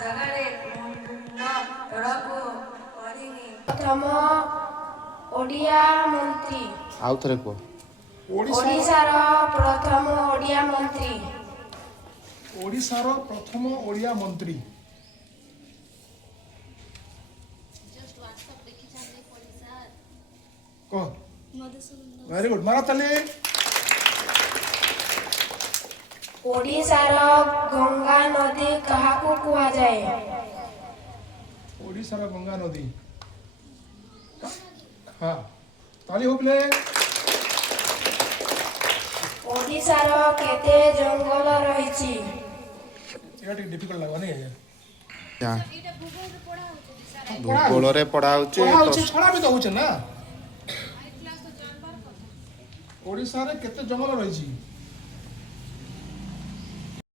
ଜାଗାରେ ମୁଣ୍ଡ ତଳକୁ କରିନି। ପ୍ରଥମ ଓଡ଼ିଆ ମନ୍ତ୍ରୀ। ଆଉ ଥରେ କୁହ। ଓଡ଼ିଶାର ପ୍ରଥମ ଓଡ଼ିଆ ମନ୍ତ୍ରୀ। ଓଡ଼ିଶାର ପ୍ରଥମ ଓଡ଼ିଆ ମନ୍ତ୍ରୀ। କହ। ଭେରି ଗୁଡ୍ ମାର ତାଲି। ଓଡ଼ିଶାର ଗଙ୍ଗା ନଦୀ କାହାକୁ କୁହାଯାଏ? ଓଡ଼ିଶାର ଗଙ୍ଗା ନଦୀ। ହଁ ତାଲି ହଉ ପିଲେ। ଓଡ଼ିଶାର କେତେ ଜଙ୍ଗଲ ରହିଛି? ଏଇଟା ଟିକେ ଡିଫିକଲ୍ଟ ଲାଗିବ ନାଇଁ ଆଜ୍ଞା। ଭୂଗୋଳରେ ପଢା ହଉଛି ଛଡ଼ା ବି ଦଉଛେ ନା। ଓଡ଼ିଶାରେ କେତେ ଜଙ୍ଗଲ ରହିଛି?